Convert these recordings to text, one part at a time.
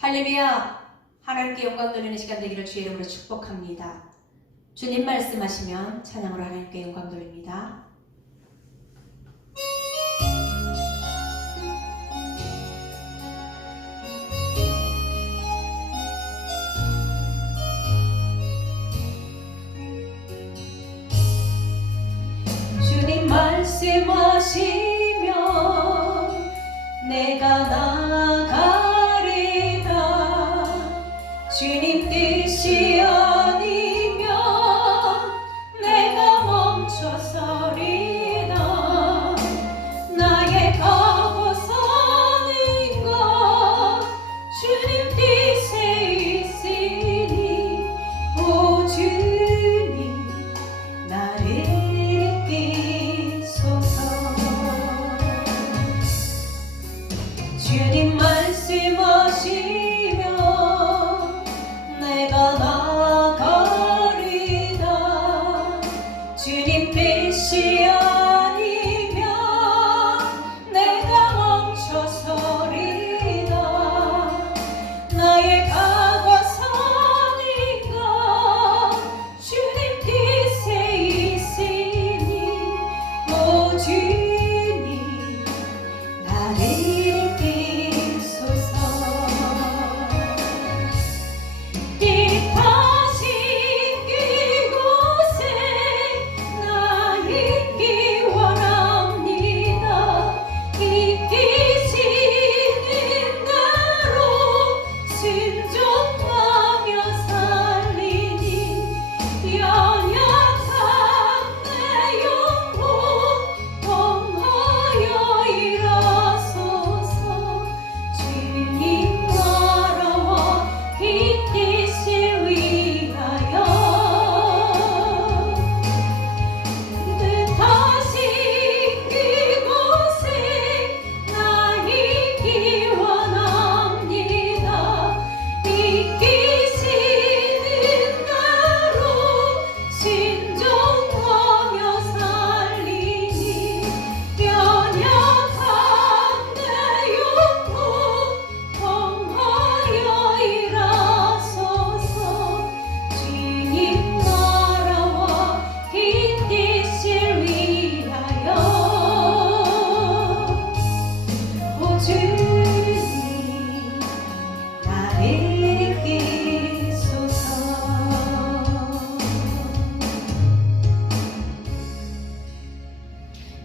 할렐루야! 하나님께 영광 돌리는 시간 되기를 주의 이름으로 축복합니다. 주님 말씀하시면 찬양으로 하나님께 영광 돌립니다. 주님 말씀하시면 내가 나가리다. 주님 뜻이 아니면 내가 멈춰서리다. 나의 가고 사는 것 주님 뜻에 있으니 오 주님 나를 이끌소서. 주님 말씀하시면 내가 나가리다. 주님 뜻이 아니면 내가 멈춰서리다. 나의 가고 사는 것 주님 뜻에 있으니 오 주님 나를 이끌소서. 뜻하신 그곳에 나 있기 원합니다. 이끄시는 나로 순종하며 살리니 연약한 내 영혼 통하여 일하소서. 주님 나라와 그 뜻을 위하여 뜻하신 그곳에 나 있기 원합니다. 이끄시는 나로 순종하며 살리니 연약한 내 영혼 통하여 일하소서. 주님 나라와 그 뜻을 위하여 오 주님 나를 이끌소서.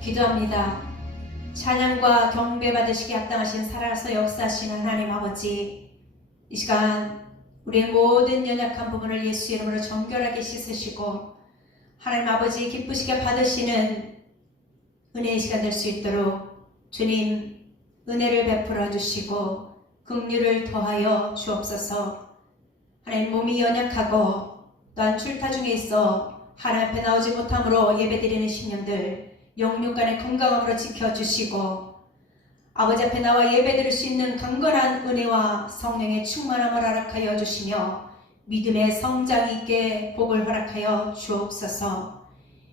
기도합니다. 찬양과 경배 받으시기 합당하신 살아서 역사하시는 하나님 아버지, 이 시간 우리의 모든 연약한 부분을 예수 이름으로 정결하게 씻으시고 하나님 아버지 기쁘시게 받으시는 은혜의 시간 될 수 있도록 주님 은혜를 베풀어 주시고 긍휼을 더하여 주옵소서. 하나님 몸이 연약하고 또한 출타 중에 있어 하나님 앞에 나오지 못함으로 예배드리는 신령들 영육간의 건강함으로 지켜주시고 아버지 앞에 나와 예배드릴 수 있는 강건한 은혜와 성령의 충만함을 허락하여 주시며 믿음의 성장 있게 복을 허락하여 주옵소서.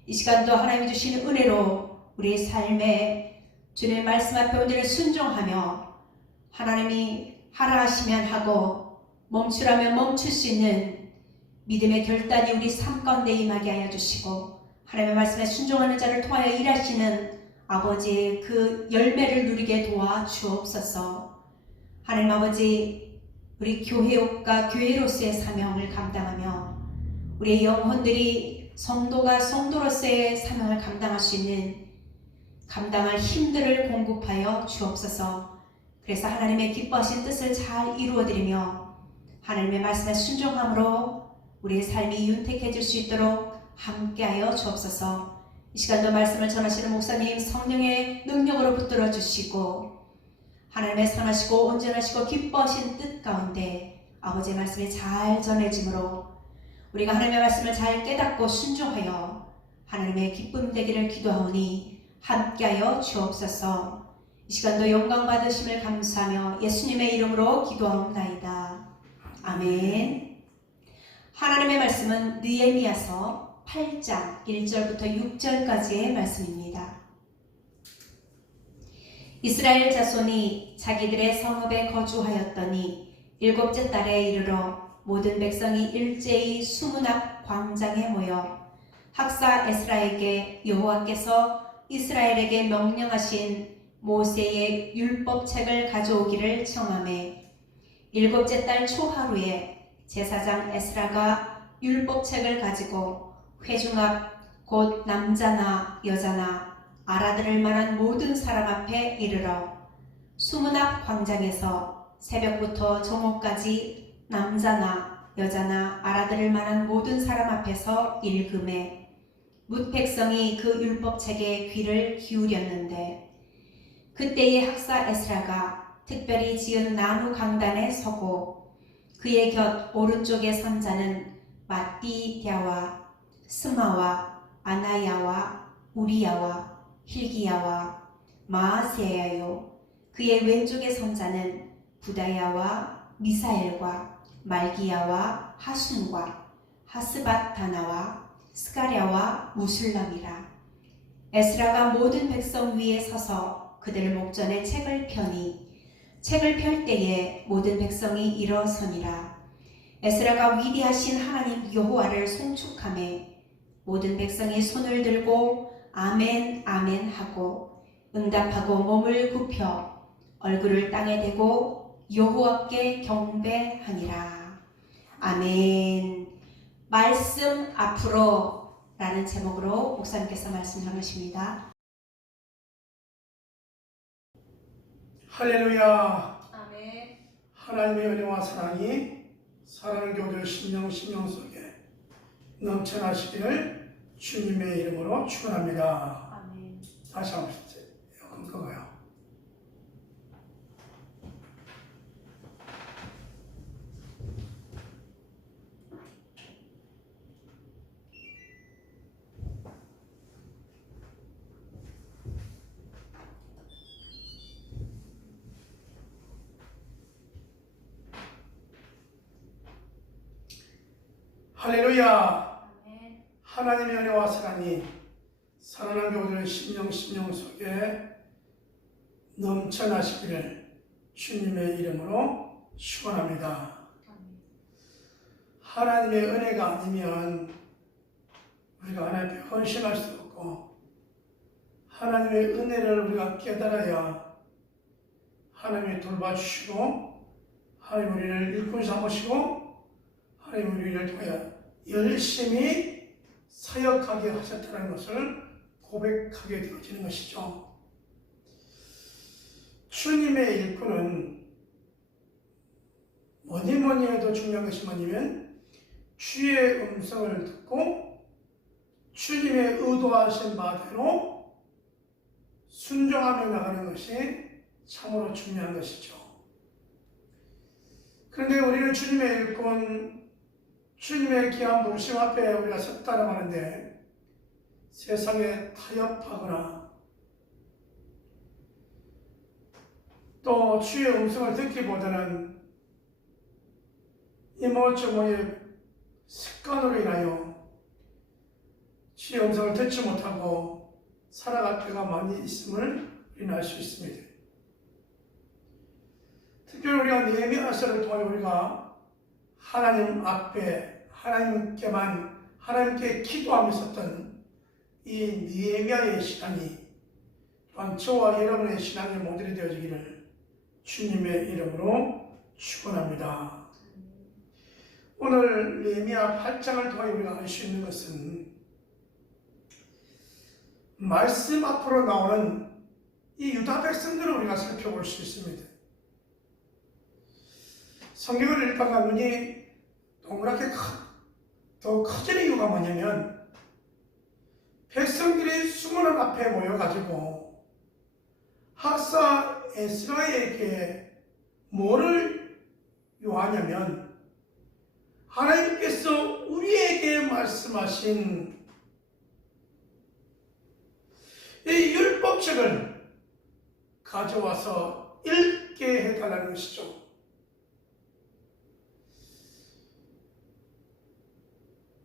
이 시간도 하나님이 주시는 은혜로 우리 삶에 주님의 말씀 앞에 온전히 순종하며 하나님이 하라 하시면 하고 멈추라면 멈출 수 있는 믿음의 결단이 우리 삶 가운데 임하게 하여 주시고 하나님의 말씀에 순종하는 자를 통하여 일하시는 아버지의 그 열매를 누리게 도와 주옵소서. 하나님 아버지, 우리 교회옥과 교회로서의 사명을 감당하며 우리의 영혼들이 성도가 성도로서의 사명을 감당할 수 있는 감당할 힘들을 공급하여 주옵소서. 그래서 하나님의 기뻐하신 뜻을 잘 이루어드리며 하나님의 말씀에 순종함으로 우리의 삶이 윤택해질 수 있도록 함께하여 주옵소서. 이 시간도 말씀을 전하시는 목사님 성령의 능력으로 붙들어 주시고 하나님의 선하시고 온전하시고 기뻐하신 뜻 가운데 아버지의 말씀이 잘 전해지므로 우리가 하나님의 말씀을 잘 깨닫고 순종하여 하나님의 기쁨 되기를 기도하오니 함께하여 주옵소서. 이 시간도 영광 받으심을 감사하며 예수님의 이름으로 기도하옵나이다. 아멘. 하나님의 말씀은 느헤미야서 8장 1절부터 6절까지의 말씀입니다. 이스라엘 자손이 자기들의 성읍에 거주하였더니 일곱째 달에 이르러 모든 백성이 일제히 수문 앞 광장에 모여 학사 에스라에게 여호와께서 이스라엘에게 명령하신 모세의 율법책을 가져오기를 청하매 일곱째 달 초하루에 제사장 에스라가 율법책을 가지고 회중 앞 곧 남자나 여자나 알아들을 만한 모든 사람 앞에 이르러 수문 앞 광장에서 새벽부터 정오까지 남자나 여자나 알아들을 만한 모든 사람 앞에서 읽음에 뭇 백성이 그 율법책에 귀를 기울였는데 그때의 학사 에스라가 특별히 지은 나무 강단에 서고 그의 곁 오른쪽에 선 자는 마띠디아와 스마와 아나야와 우리야와 힐기야와 마아세야요 그의 왼쪽에 선 자는 부다야와 미사엘과 말기야와 하순과 하스밧다나와 스가랴와 무술람이라. 에스라가 모든 백성 위에 서서 그들 목전에 책을 펴니 책을 펼 때에 모든 백성이 일어서니라. 에스라가 위대하신 하나님 여호와를 송축하매 모든 백성이 손을 들고 아멘 아멘 하고 응답하고 몸을 굽혀 얼굴을 땅에 대고 여호와께 경배하니라. 아멘. 말씀 앞으로 라는 제목으로 목사님께서 말씀 전하십니다. 할렐루야. 아멘. 하나님의 은혜와 사랑이 사랑하는 교우들 심령 속에 넘쳐나시기를 주님의 이름으로 축원합니다. 아멘. 다시 한번 에어컨 끄고요. 할렐루야. 하나님의 은혜와 사랑이 사랑하는 교우들 심령 속에 넘쳐나시기를 주님의 이름으로 축원합니다. 하나님의 은혜가 아니면 우리가 하나님 앞에 헌신할 수 없고 하나님의 은혜를 우리가 깨달아야 하나님이 돌봐주시고 하나님 우리를 일꾼 삼으시고 하나님 우리를 통하여 열심히 사역하게 하셨다는 것을 고백하게 되어지는 것이죠. 주님의 일꾼은 뭐니 해도 중요한 것이 뭐냐면 주의 음성을 듣고 주님의 의도하신 바대로 순종하며 나가는 것이 참으로 중요한 것이죠. 그런데 우리는 주님의 일꾼, 주님의 귀한 부르심 앞에 우리가 섰다고 하는데 세상에 타협하거나 또 주의 음성을 듣기보다는 이모저모의 습관으로 인하여 주의 음성을 듣지 못하고 살아갈 때가 많이 있음을 우리는 알 수 있습니다. 특별히 우리가 느헤미야서를 통해 우리가 하나님 앞에 하나님께 기도하며 있었던 이 느헤미야의 신앙이 또한 저와 여러분의 신앙의 모델이 되어지기를 주님의 이름으로 축원합니다. 오늘 느헤미야 8장을 통해 우리가 알 수 있는 것은 말씀 앞으로 나오는 이 유다 백성들을 우리가 살펴볼 수 있습니다. 성경을 읽다가 눈이 동그랗게 더 커지는 이유가 뭐냐면 백성들이 수문을 앞에 모여가지고 학사 에스라에게 뭐를 요하냐면 하나님께서 우리에게 말씀하신 이 율법책을 가져와서 읽게 해달라는 것이죠.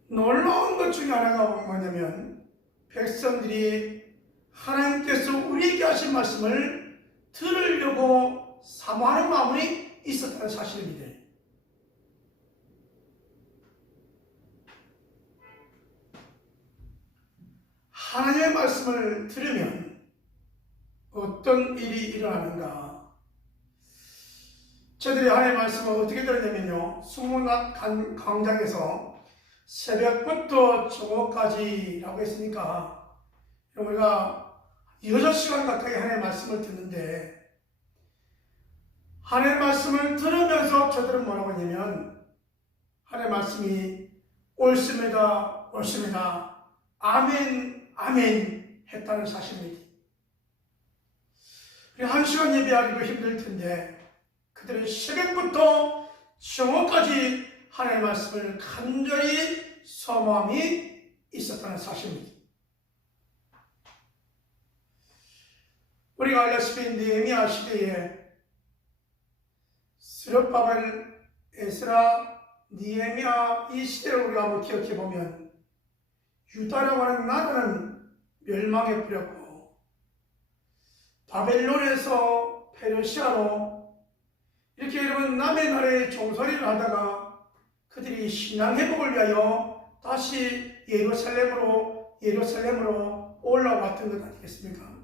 놀라운 것 중에 하나가 뭐냐면 백성들이 하나님께서 우리에게 하신 말씀을 들으려고 사모하는 마음이 있었다는 사실입니다. 하나님의 말씀을 들으면 어떤 일이 일어나는가? 저들이 하나님의 말씀을 어떻게 들었냐면요, 수문학 광장에서 새벽부터 정오까지라고 했으니까 우리가 6시간 가까이 하나님의 말씀을 듣는데, 하나님의 말씀을 들으면서 저들은 뭐라고 했냐면 하나님의 말씀이 옳습니다, 옳습니다, 아멘, 아멘 했다는 사실입니다. 1시간 예배하기도 힘들 텐데 그들은 새벽부터 정오까지 하나님의 말씀을 간절히 소망이 있었다는 사실입니다. 우리가 알다시피 느헤미야 시대에 스룹바벨, 에스라, 느헤미야 이 시대를 우리가 한번 기억해 보면 유다라고 하는 나라는 멸망해 버렸고, 바벨론에서 페르시아로 이렇게 여러분 남의 나라에 종살이를 하다가 그들이 신앙 회복을 위하여 다시 예루살렘으로 올라왔던 것 아니겠습니까?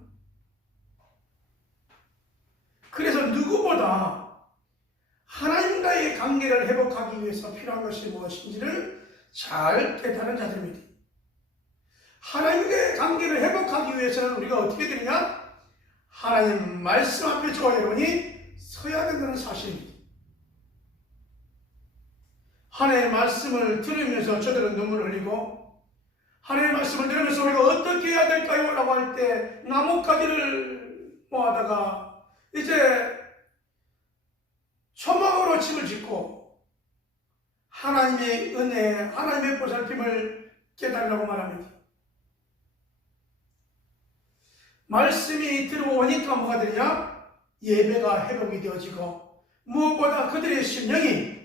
그래서 누구보다 하나님과의 관계를 회복하기 위해서 필요한 것이 무엇인지를 잘 깨달은 자들입니다. 하나님과의 관계를 회복하기 위해서는 우리가 어떻게 되느냐? 하나님 말씀 앞에 저와 여러분이 서야 된다는 사실입니다. 하나님의 말씀을 들으면서 저들은 눈물을 흘리고, 하나님의 말씀을 들으면서 우리가 어떻게 해야 될까요? 라고 할 때 나뭇가지를 모아다가 이제 초막으로 집을 짓고 하나님의 은혜, 하나님의 보살핌을 깨달으라고 말합니다. 말씀이 들어오니까 뭐가 되냐? 예배가 회복이 되어지고, 무엇보다 그들의 심령이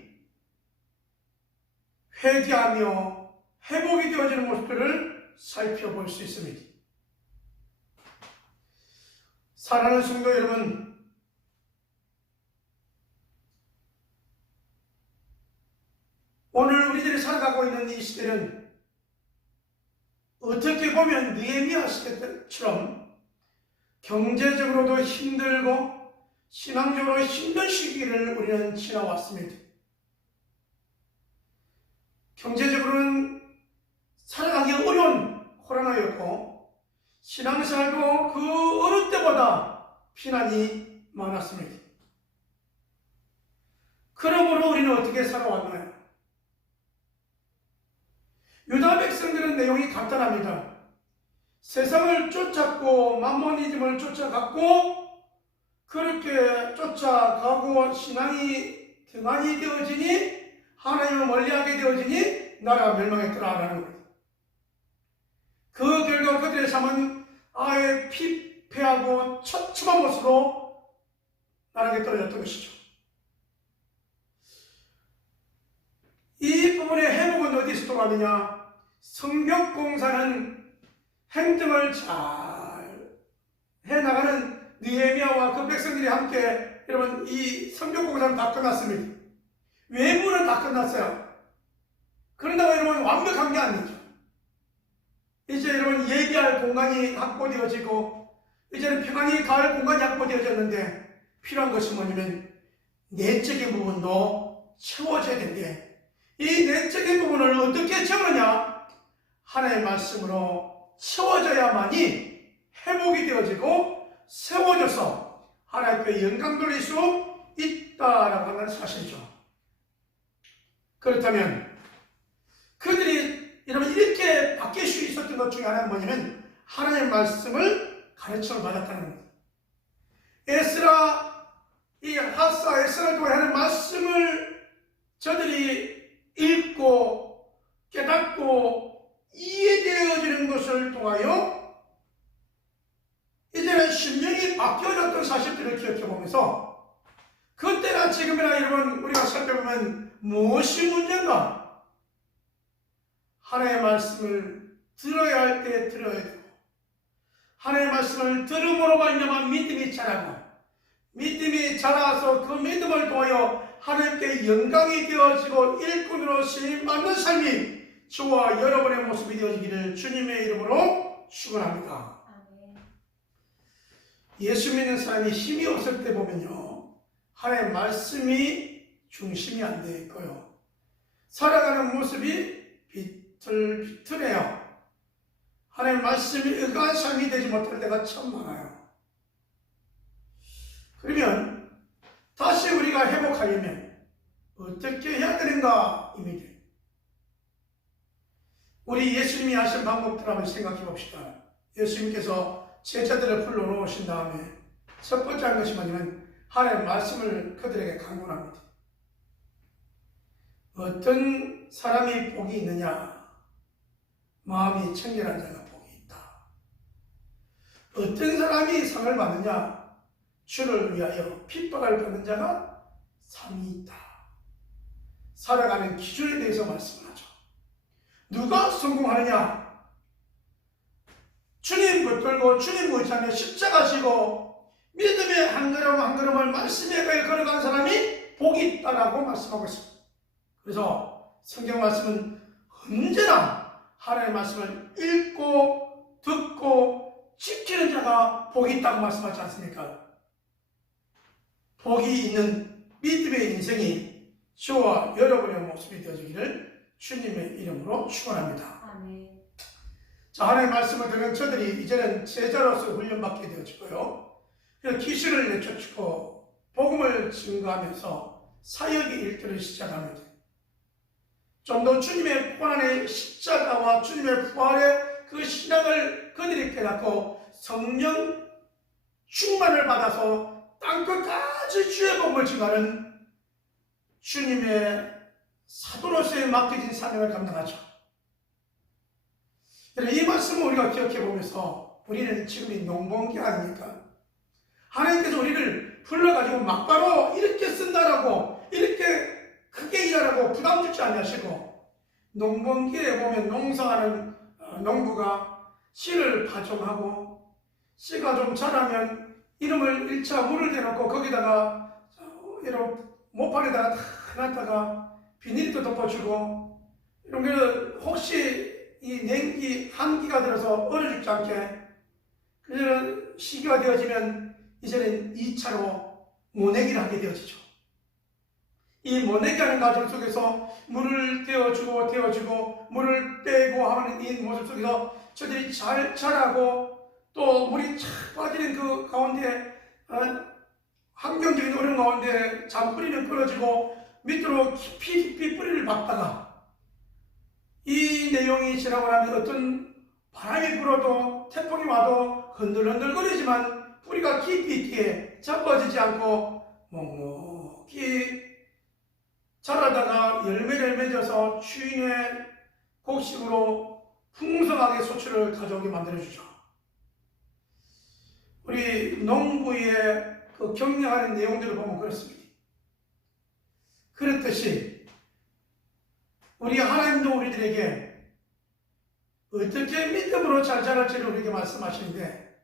회개하며 회복이 되어지는 모습들을 살펴볼 수 있습니다. 사랑하는 성도 여러분, 오늘 우리들이 살아가고 있는 이 시대는 어떻게 보면 느헤미야 시대처럼 경제적으로도 힘들고 신앙적으로 힘든 시기를 우리는 지나왔습니다. 경제적으로는 살아가기 어려운 코로나였고, 신앙생활도 그 어느 때보다 피난이 많았습니다. 그러므로 우리는 어떻게 살아왔나요? 유다 백성들은 내용이 간단합니다. 세상을 쫓았고 만모니즘을 쫓아갔고, 그렇게 쫓아가고 신앙이 등한이 되어지니, 하나님을 멀리하게 되어지니 나라가 멸망했더라라는 거예요. 그 결과 그들의 삶은 아예 피폐하고 처참한 모습으로 나락에 떨어졌던 것이죠. 이 부분의 회복은 어디서 돌아가느냐? 성벽공사는 행정을 잘 해나가는 느헤미야와 그 백성들이 함께, 여러분, 이 성벽공사는 다 끝났습니다. 외부는 다 끝났어요. 그런다고 여러분 완벽한 게 아니죠. 이제 여러분 예배할 공간이 확보되어지고, 이제는 평안히 갈 공간이 확보되어졌는데, 필요한 것이 뭐냐면 내적인 부분도 채워져야 되는데, 이 내적인 부분을 어떻게 채우느냐? 하나님의 말씀으로 채워져야만이 회복이 되어지고 세워져서 하나님께 영광 돌릴 수 있다라고 하는 사실이죠. 그렇다면 그들이 여러분 이렇게 바뀔 수 있었던 것 중에 하나는 뭐냐면 하나님의 말씀을 가르침을 받았다는 겁니다. 에스라를 통해 하는 말씀을 저들이 읽고 깨닫고 이해되어지는 것을 통하여 이제는 심령이 바뀌어졌던 사실들을 기억해보면서, 그때나 지금이나 여러분 우리가 살펴보면 무엇이 문제인가? 하나님의 말씀을 들어야 할 때 들어야 되고, 하나님의 말씀을 들음으로 말미암아 믿음이 자라고, 믿음이 자라서 그 믿음을 통하여 하나님께 영광이 되어지고 일꾼으로 쓰임 받는 삶이 저와 여러분의 모습이 되어지기를 주님의 이름으로 축원합니다. 아멘. 예수 믿는 사람이 힘이 없을 때 보면요, 하나님의 말씀이 중심이 안 되어 있고요, 살아가는 모습이 비틀비틀해요. 하나님의 말씀이 의가한 삶이 되지 못할 때가 참 많아요. 그러면 다시 우리가 회복하려면 어떻게 해야 되는가 입니다. 우리 예수님이 하신 방법들 한번 생각해 봅시다. 예수님께서 제자들을 불러놓으신 다음에 첫 번째 한 것이 뭐냐면 하나님의 말씀을 그들에게 강론합니다. 어떤 사람이 복이 있느냐? 마음이 청결한 자가 복이 있다. 어떤 사람이 상을 받느냐? 주를 위하여 핍박을 받는 자가 상이 있다. 살아가는 기준에 대해서 말씀을 하죠. 누가 성공하느냐? 주님 붙들고 주님 의지하며 십자가 지고 믿음의 한 걸음 한 걸음을 말씀에 걸어가는 사람이 복이 있다라고 말씀하고 있습니다. 그래서 성경 말씀은 언제나 하나님의 말씀을 읽고 듣고 지키는 자가 복이 있다고 말씀하지 않습니까? 복이 있는 믿음의 인생이 저와 여러분의 모습이 되어지기를 주님의 이름으로 축원합니다. 아멘. 자, 하나님의 말씀을 들은 저들이 이제는 제자로서 훈련받게 되어지고요, 귀신을 내쫓고 복음을 증거하면서 사역의 일들을 시작합니다. 좀 더 주님의 고난의 십자가와 주님의 부활의 그 신앙을 그들이 깨닫고 성령 충만을 받아서 땅끝까지 주의 복음을 증거하는 주님의 사도로서의 맡겨진 사명을 감당하죠. 이 말씀을 우리가 기억해 보면서 우리는 지금 이 농번기 아닙니까? 하나님께서 우리를 불러가지고 막바로 이렇게 쓴다라고, 이렇게 크게 일하라고 부담 주지 않으시고, 농번기에 보면 농사하는 농부가 씨를 파종하고 씨가 좀 자라면 이름을 1차 물을 대놓고 거기다가 이런 모판에다가 다 놨다가 비닐도 덮어주고, 이런 게 혹시 이 냉기 한기가 들어서 얼어 죽지 않게, 그래서 시기가 되어지면 이제는 2차로 모내기를 하게 되어지죠. 이 모내기 하는 과정 속에서 물을 떼어주고 물을 빼고 하는 이 모습 속에서 저들이 잘 자라고, 또 물이 착 빠지는 그 가운데 환경적인 어려운 가운데 잔뿌리는 끊어지고 밑으로 깊이 뿌리를 박다가 이 내용이 지나고 나면 어떤 바람이 불어도 태풍이 와도 흔들흔들거리지만 뿌리가 깊이 있기에 자빠지지 않고 묵묵히 자라다가 열매를 맺어서 주인의 곡식으로 풍성하게 소출을 가져오게 만들어주죠. 우리 농부의 그 격려하는 내용들을 보면 그렇습니다. 그렇듯이 우리 하나님도 우리들에게 어떻게 믿음으로 잘 자랄지를 우리에게 말씀하시는데,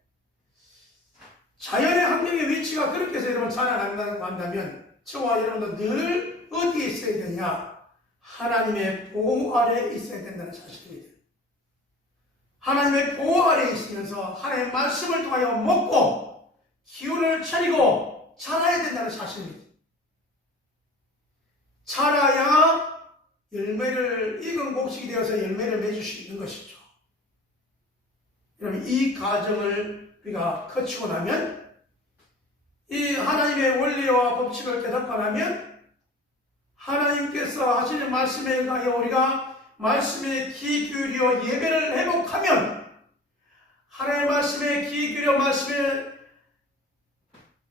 자연의 환경의 위치가 그렇게 해서 여러분 자라난다면 저와 여러분도 늘 어디에 있어야 되냐? 하나님의 보호 아래에 있어야 된다는 사실입니다. 하나님의 보호 아래에 있으면서 하나님의 말씀을 통하여 먹고 기운을 차리고 자라야 된다는 사실입니다. 자라야 열매를, 익은 곡식이 되어서 열매를 맺을 수 있는 것이죠. 여러분, 이 과정을 우리가 거치고 나면, 이 하나님의 원리와 법칙을 깨닫고 나면, 하나님께서 하시는 말씀에 의하여 우리가 말씀에 귀 기울여 예배를 회복하면, 하나님의 말씀에 귀 기울여 말씀에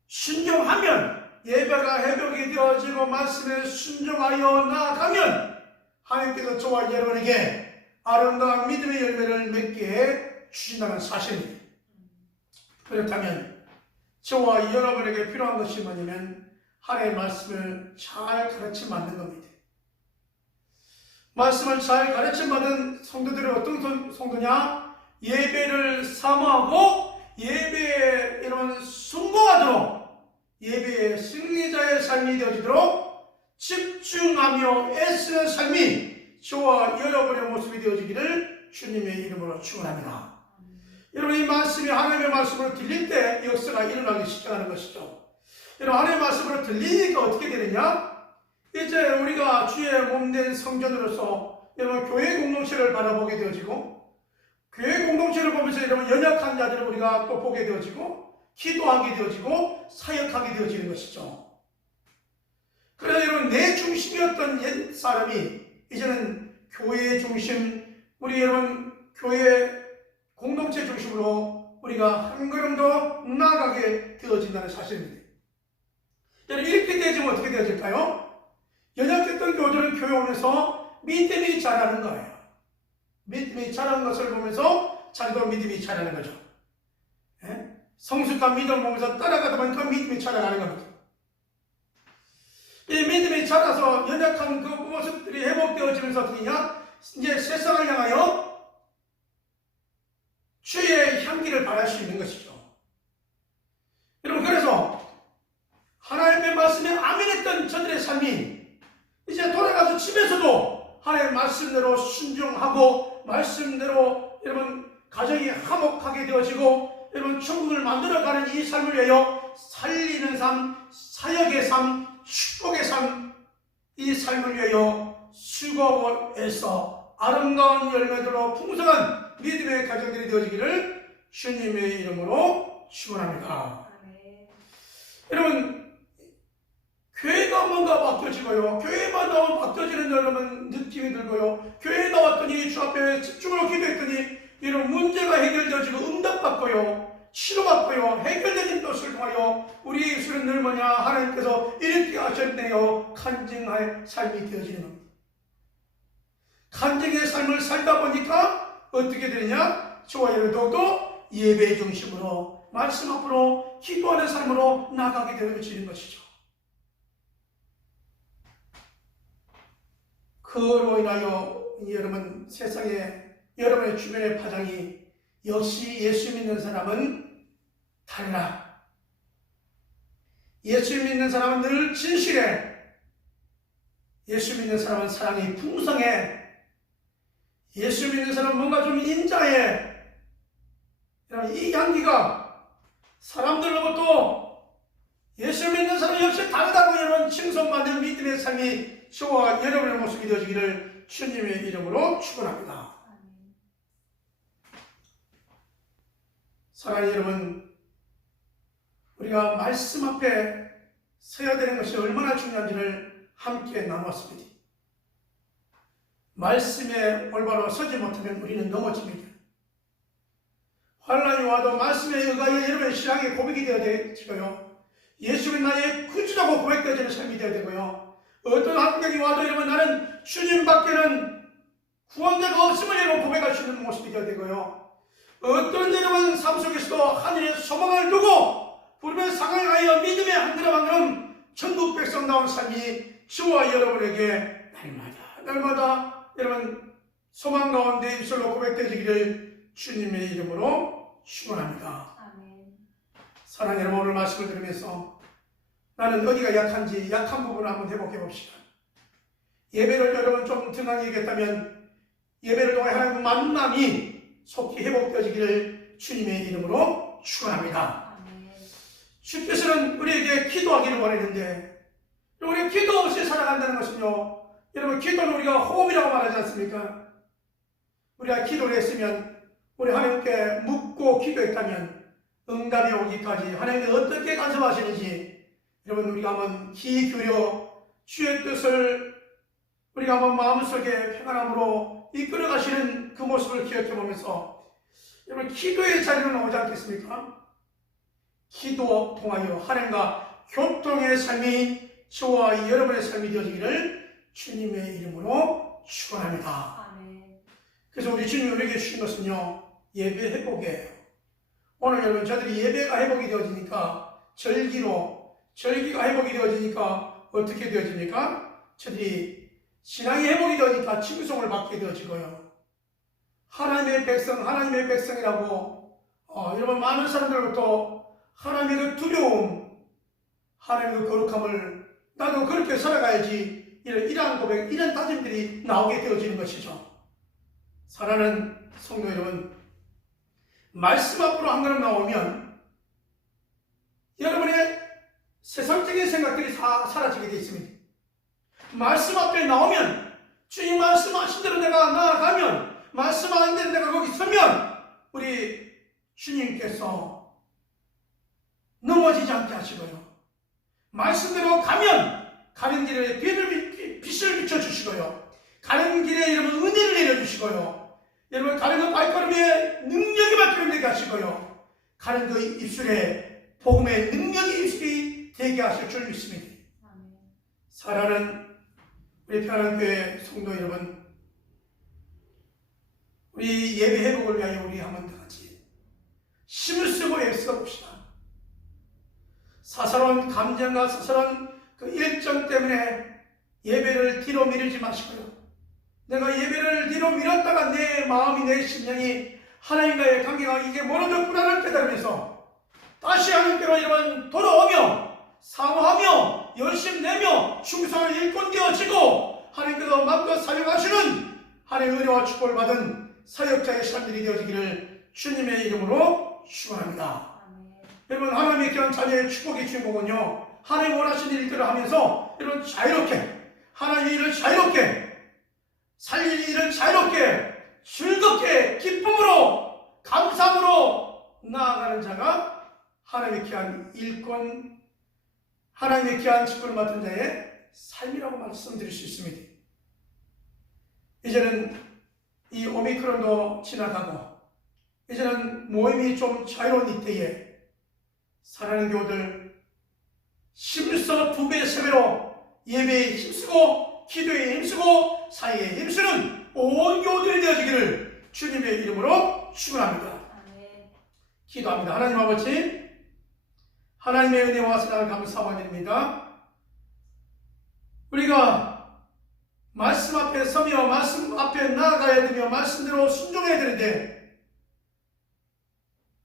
순종하면, 예배가 회복이 되어지고 말씀에 순종하여 나아가면 하나님께서 저와 여러분에게 아름다운 믿음의 열매를 맺게 해 주신다는 사실입니다. 그렇다면 저와 여러분에게 필요한 것이 뭐냐면 하나님의 말씀을 잘 가르침 받는 겁니다. 말씀을 잘 가르침 받은 성도들은 어떤 성도냐? 예배를 사모하고 예배에 이런 순종하도록, 예배의 승리자의 삶이 되어지도록 집중하며 애쓰는 삶이 저와 여러분의 모습이 되어지기를 주님의 이름으로 축원합니다. 여러분, 이 말씀이 하나님의 말씀으로 들릴 때 역사가 일어나기 시작하는 것이죠. 여러분, 하나님의 말씀으로 들리니까 어떻게 되느냐? 이제 우리가 주의 몸된 성전으로서 여러분 교회 공동체를 바라보게 되어지고, 교회 공동체를 보면서 여러분 연약한 자들을 우리가 또 보게 되어지고, 기도하게 되어지고, 사역하게 되어지는 것이죠. 그래서 여러분, 내 중심이었던 옛 사람이 이제는 교회 중심, 우리 여러분 교회 공동체 중심으로 우리가 한 걸음 더 나아가게 되어진다는 사실입니다. 여러분, 이렇게 되어지면 어떻게 되어질까요? 연약했던 교들은 교회 오면서 믿음이 자라는 거예요. 믿음이 자라는 것을 보면서 자기도 믿음이 자라는 거죠. 예? 성숙한 믿음을 보면서 따라가다 보니까 믿음이 자라나는 겁니다. 이 믿음이 자라서 연약한 그 모습들이 회복되어지면서 어떻게 하냐? 이제 세상을 향하여 주의 향기를 발할 수 있는 것이죠. 여러분, 그래서 하나님의 말씀에 아멘했던 저들의 삶이 이제 돌아가서 집에서도 하나님의 말씀대로 순종하고, 말씀대로 여러분 가정이 화목하게 되어지고, 여러분 천국을 만들어가는 이 삶을 위하여 살리는 삶, 사역의 삶, 축복의 삶, 이 삶을 위하여 수고하고 애써 아름다운 열매들로 풍성한 믿음의 가정들이 되어지기를 주님의 이름으로 축원합니다. 여러분, 교회가 뭔가 바뀌어지고요, 교회만 나오면 바뀌어지는 여러분 느낌이 들고요, 교회에 나왔더니 주 앞에 집중으로 기도했더니 이런 문제가 해결되어지고 응답받고요, 치료받고요, 해결되는 것을 통하여 우리 예수는 늘 뭐냐? 하나님께서 이렇게 하셨네요. 간증할 삶이 되어지는 겁니다. 간증의 삶을 살다 보니까 어떻게 되느냐? 저와 여러분 더욱더 예배 중심으로 말씀 앞으로 기도하는 삶으로 나가게 되어지는 것이죠. 그로 인하여 여러분 세상에 여러분의 주변의 파장이 역시 예수 믿는 사람은 달라. 예수 믿는 사람은 늘 진실해. 예수 믿는 사람은 사랑이 풍성해. 예수 믿는 사람은 뭔가 좀 인자해. 이 향기가 사람들로부터 예수 믿는 사람 역시 다르다고 여러분 칭송받는 믿음의 삶이 저와 여러분의 모습이 되어지기를 주님의 이름으로 축원합니다. 사랑하는 여러분, 우리가 말씀 앞에 서야 되는 것이 얼마나 중요한지를 함께 나눴습니다. 말씀에 올바로 서지 못하면 우리는 넘어집니다. 환난이 와도 말씀에 의하여 여러분의 신앙의 고백이 되어야 되고요, 예수는 나의 구주라고 고백되어지는 삶이 되어야 되고요, 어떤 환경이 와도 여러분 나는 주님밖에는 구원자가 없음을 여러분 고백할 수 있는 모습이 되어야 되고요, 어떤 여러분 삶 속에서도 하늘의 소망을 두고 부르면 상하여 믿음의 한 걸음 한 걸음 천국 백성다운 삶이 저와 여러분에게 날마다 여러분 소망 가운데 입술로 고백되어지기를 주님의 이름으로 축원합니다. 사랑하는 여러분, 오늘 말씀을 들으면서 나는 어디가 약한지 약한 부분을 한번 회복해 봅시다. 예배를 여러분 좀 등하게 얘기했다면 예배를 통해 하나님의 만남이 속히 회복되어지기를 주님의 이름으로 축원합니다. 주께서는 우리에게 기도하기를 원했는데 우리가 기도 없이 살아간다는 것은요, 여러분 기도는 우리가 호흡이라고 말하지 않습니까? 우리가 기도를 했으면, 우리 하나님께 묻고 기도했다면 응답이 오기까지 하나님께 어떻게 간섭하시는지 여러분 우리가 한번 귀 기울여 주의 뜻을 우리가 한번 마음속에 평안함으로 이끌어 가시는 그 모습을 기억해 보면서 여러분 기도의 자리로 오지 않겠습니까? 기도 통하여 하나님과 교통의 삶이 저와 여러분의 삶이 되어지기를 주님의 이름으로 축원합니다. 그래서 우리 주님이 우리에게 주신 것은요, 예배 회복이에요. 오늘 여러분 저들이 예배가 회복이 되어지니까 절기가 회복이 되어지니까 어떻게 되어집니까? 저들이 신앙이 회복이 되어지니까 칭송을 받게 되어지고요, 하나님의 백성이라고 여러분 많은 사람들로부터 하나님의 그 두려움, 하나님의 그 거룩함을 나도 그렇게 살아가야지, 이러한 고백, 이런 다짐들이 나오게 되어지는 것이죠. 사랑하는 성도 여러분, 말씀 앞으로 한 걸음 나오면 여러분의 세상적인 생각들이 사라지게 되어 있습니다. 말씀 앞에 나오면 주님 말씀하신 대로 내가 나아가면 말씀하는 대로 내가 거기 서면 우리 주님께서 넘어지지 않게 하시고요. 말씀대로 가면 가는 길에 빛을 비춰주시고요. 가는 길에 여러분 은혜를 내려주시고요. 여러분 가는 그 발걸음에 능력이 발걸음 되게 하시고요. 가는 그 입술에 복음의 능력의 입술이 되게 하실 줄 믿습니다. 사랑하는 우리 평안교회 성도 여러분, 우리 예배 회복을 위하여 우리 한번 다 같이 힘을 쓰고 애써 봅시다. 사사로운 감정과 사사로운 그 일정 때문에 예배를 뒤로 미루지 마시고요. 내가 예배를 뒤로 미뤘다가 내 마음이 내 심령이 하나님과의 관계가 이게 멀어졌구나를 깨달으면서 다시 하나님께로 여러분 돌아오며 사모하며 열심 내며 충성을 일꾼 되어지고 하나님께서 마음껏 사용하시는 하나님의 은혜와 축복을 받은 사역자의 삶들이 되어지기를 주님의 이름으로 축원합니다. 여러분 하나님의 귀한 자녀의 축복의 주인공은요 하나님 원하시는 일들을 하면서 여러분 자유롭게 하나님의 일을 자유롭게 살릴 일을 자유롭게 즐겁게 기쁨으로 감사함으로 나아가는 자가 하나님의 귀한 일꾼 하나님의 귀한 직분을 맡은 자의 삶이라고 말씀드릴 수 있습니다. 이제는 이 오미크론도 지나가고 이제는 모임이 좀 자유로운 이때에 사랑하는 교우들 힘써 2배 3배로 예배에 힘쓰고 기도에 힘쓰고 사이에 힘쓰는 온 교우들이 되어지기를 주님의 이름으로 축원합니다. 기도합니다. 하나님 아버지 하나님의 은혜와 사랑을 감사하고 드립니다. 우리가 말씀 앞에 서며 말씀 앞에 나아가야 되며 말씀대로 순종해야 되는데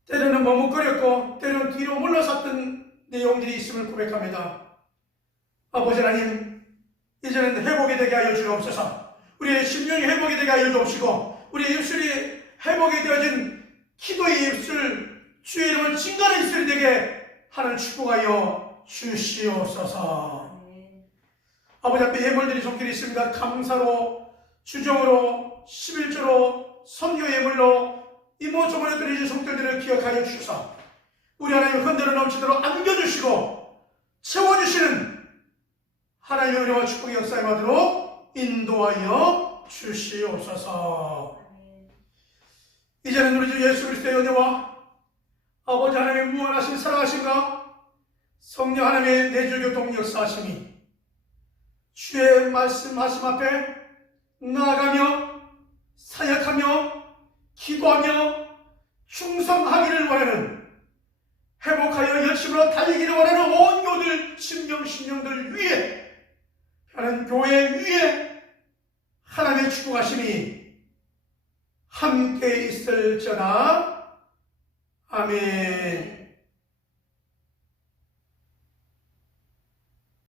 때로는 머뭇거렸고 때로는 뒤로 물러섰던 내용들이 있음을 고백합니다. 아버지 하나님 이제는 회복이 되게 하여 주옵소서. 우리의 심령이 회복이 되게 하여 주옵시고 우리의 입술이 회복이 되어진 기도의 입술 주의 이름을 증거하는 입술이 되게 하나님 축복하여 주시옵소서. 아버지 앞에 예물들이 손길이 있습니다. 감사로 주정으로 11조로 선교 예물로 이모저모에 드리는 손길들을 기억하여 주셔서 우리 하나님 흔들어 넘치도록 안겨주시고 채워주시는 하나님의 은혜와 축복의 역사에 받도록 인도하여 주시옵소서. 이제는 우리 주 예수 그리스도의 은혜와 아버지 하나님의 무한하신 사랑하심과 성령 하나님의 내주교통 역사하심이 주의 말씀하심 앞에 나아가며 사역하며 기도하며 충성하기를 원하는 회복하여 열심으로 달리기를 원하는 온 교들 심령들 위에 하는 교회 위에 하나님의 축복하심이 함께 있을지어다. 아멘.